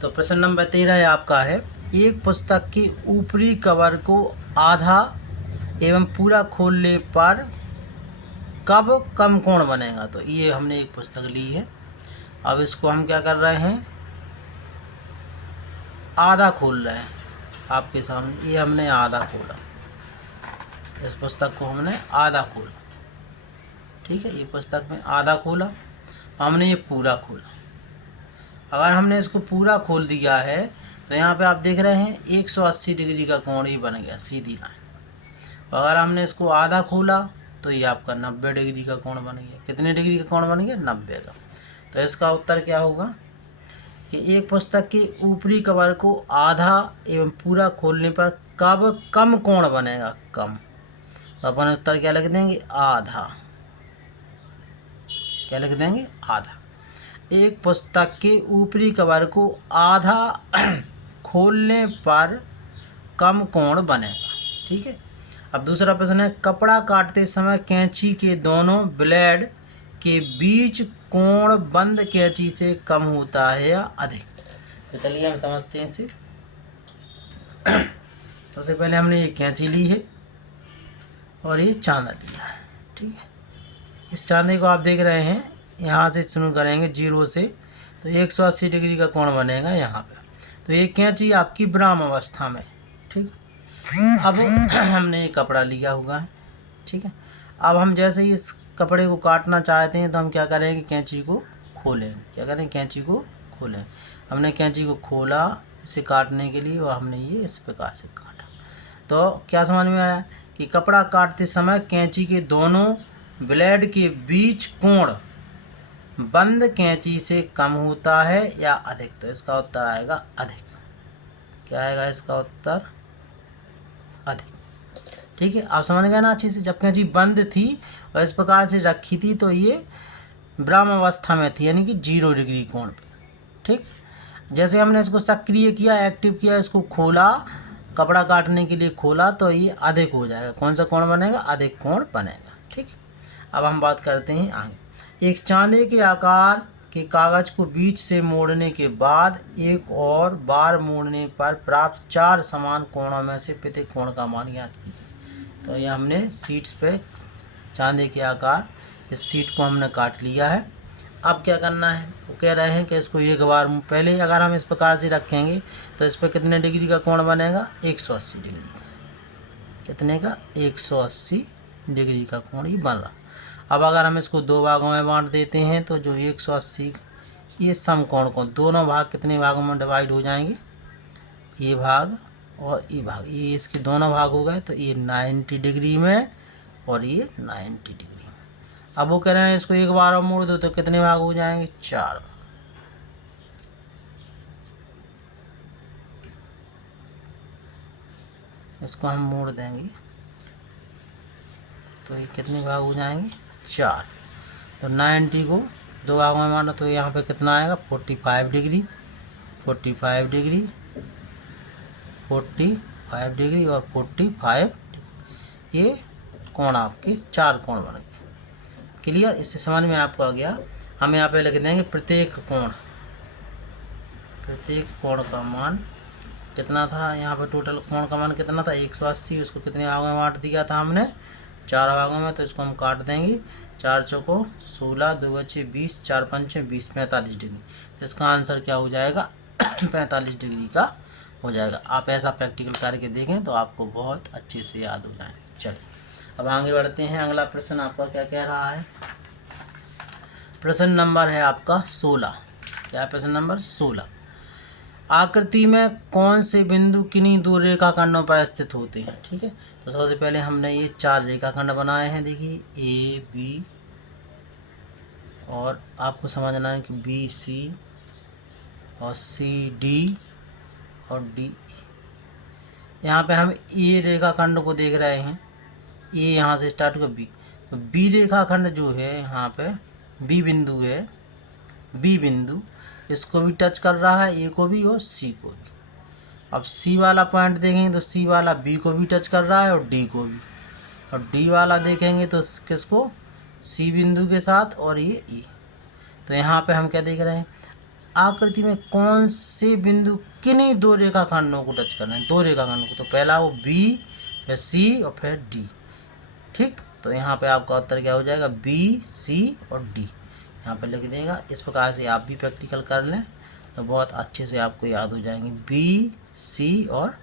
तो प्रश्न नंबर 13 आपका है, एक पुस्तक के ऊपरी कवर को आधा एवं पूरा खोलने पर कब कम कोण बनेगा। तो ये हमने एक पुस्तक ली है, अब इसको हम क्या कर रहे हैं, आधा खोल रहे हैं आपके सामने। ये हमने आधा खोला, इस पुस्तक को हमने आधा खोला, ठीक है। ये पुस्तक में आधा खोला, हमने ये पूरा खोला। अगर हमने इसको पूरा खोल दिया है तो यहाँ पे आप देख रहे हैं 180 डिग्री का कोण ही बन गया, सीधी लाइन। अगर हमने इसको आधा खोला तो ये आपका 90 डिग्री का कोण बन गया। कितने डिग्री का कोण बन गया, 90 का। तो इसका उत्तर क्या होगा कि एक पुस्तक के ऊपरी कवर को आधा एवं पूरा खोलने पर कब कम कोण बनेगा, कम। तो अपन उत्तर क्या लिख देंगे, आधा। क्या लिख देंगे, आधा। एक पुस्तक के ऊपरी कवर को आधा खोलने पर कम कोण बनेगा, ठीक है। अब दूसरा प्रश्न है, कपड़ा काटते समय कैंची के दोनों ब्लेड के बीच कोण बंद कैंची से कम होता है या अधिक। तो चलिए हम समझते हैं इसे। सबसे पहले हमने ये कैंची ली है और ये चांदा लिया है, ठीक है। इस चांदे को आप देख रहे हैं, यहाँ से शुरू करेंगे 0 से तो 180 डिग्री का कोण बनेगा यहाँ पे। तो ये कैंची आपकी विराम अवस्था में, ठीक। अब हमने ये कपड़ा लिया हुआ है, ठीक है। अब हम जैसे ही इस कपड़े को काटना चाहते हैं तो हम क्या करेंगे, कैंची को खोलेंगे। क्या करें, कैंची को खोलें। हमने कैंची को खोला इसे काटने के लिए और हमने ये इस प्रकार से काटा। तो क्या समझ में आया कि कपड़ा काटते समय कैंची के दोनों ब्लेड के बीच कोण बंद कैंची से कम होता है या अधिक। तो इसका उत्तर आएगा अधिक। क्या आएगा इसका उत्तर, अधिक, ठीक है। आप समझ गए ना अच्छे से। जब कैंची बंद थी और इस प्रकार से रखी थी तो ये विराम अवस्था में थी, यानी कि 0 डिग्री कोण पे, ठीक। जैसे हमने इसको सक्रिय किया, एक्टिव किया, इसको खोला, कपड़ा काटने के लिए खोला, तो ये अधिक हो जाएगा। कौन सा कोण बनेगा, अधिक कोण बनेगा, ठीक। अब हम बात करते हैं आगे। एक चांदी के आकार के कागज को बीच से मोड़ने के बाद एक और बार मोड़ने पर प्राप्त 4 समान कोणों में से प्रत्येक कोण का मान ज्ञात कीजिए। तो ये हमने शीट्स पे चांदी के आकार, इस शीट को हमने काट लिया है। अब क्या करना है, वो कह रहे हैं कि इसको एक बार पहले अगर हम इस प्रकार से रखेंगे तो इस पर कितने डिग्री का कोण बनेगा, 180 डिग्री का। कितने का, 180 डिग्री का कोण ही बन रहा। अब अगर हम इसको 2 भागों में बांट देते हैं तो जो 180 ये समकोण को दोनों भाग कितने भागों में डिवाइड हो जाएंगे, ये भाग और ये भाग, ये इसके दोनों भाग हो गए। तो ये 90 डिग्री में और ये 90 डिग्री में। अब वो कह रहे हैं इसको एक बार और मोड़ दो तो कितने भाग हो जाएंगे, 4 भाग। इसको हम मोड़ देंगे तो ये कितने भाग हो जाएंगे, 4। तो 90 को 2 भागों में माना तो यहाँ पे कितना आएगा, 45 डिग्री, 45 डिग्री, 45 डिग्री और 45 डिग्री। ये कोण आपके 4 कोण बन गए। क्लियर, इससे समझ में आपको आ गया। हम यहाँ पे लिख देंगे प्रत्येक कोण का मान कितना था। यहाँ पे टोटल कोण का मान कितना था, 180। उसको कितने भागों में बांट दिया था हमने, 4 भागों में। तो इसको हम काट देंगे, 4 चौको 16, 2 बचे 20, 4 पंचे 20, 45 डिग्री। तो इसका आंसर क्या हो जाएगा, 45 डिग्री का हो जाएगा। आप ऐसा प्रैक्टिकल करके देखें तो आपको बहुत अच्छे से याद हो जाए। चलिए अब आगे बढ़ते हैं। अगला प्रश्न आपका क्या कह रहा है, प्रश्न नंबर है आपका 16। क्या है प्रश्न नंबर 16, आकृति में कौन से बिंदु किन्हीं 2 रेखाखंडों पर स्थित होते हैं, ठीक है। तो सबसे पहले हमने ये 4 रेखाखंड बनाए हैं, देखिए ए बी, और आपको समझना है कि बी सी और सी डी और डी। यहाँ पे हम ए रेखाखंड को देख रहे हैं, ए यहाँ से स्टार्ट हुआ बी। तो बी रेखाखंड जो है यहाँ पे बी बिंदु है, बी बिंदु इसको भी टच कर रहा है, ए को भी और सी को भी। अब सी वाला पॉइंट देखेंगे तो सी वाला बी को भी टच कर रहा है और डी को भी। और डी वाला देखेंगे तो किसको, सी बिंदु के साथ और ये ई। तो यहाँ पे हम क्या देख रहे हैं, आकृति में कौन से बिंदु किन्हीं दो रेखाखंडों को टच करना है, दो रेखाखंडों को। तो पहला वो बी, फिर सी और फिर डी। ठीक, तो यहाँ पे आपका उत्तर क्या हो जाएगा, बी, सी और डी यहाँ पे लिख देगा। इस प्रकार से आप भी प्रैक्टिकल कर लें तो बहुत अच्छे से आपको याद हो जाएंगे बी, सी और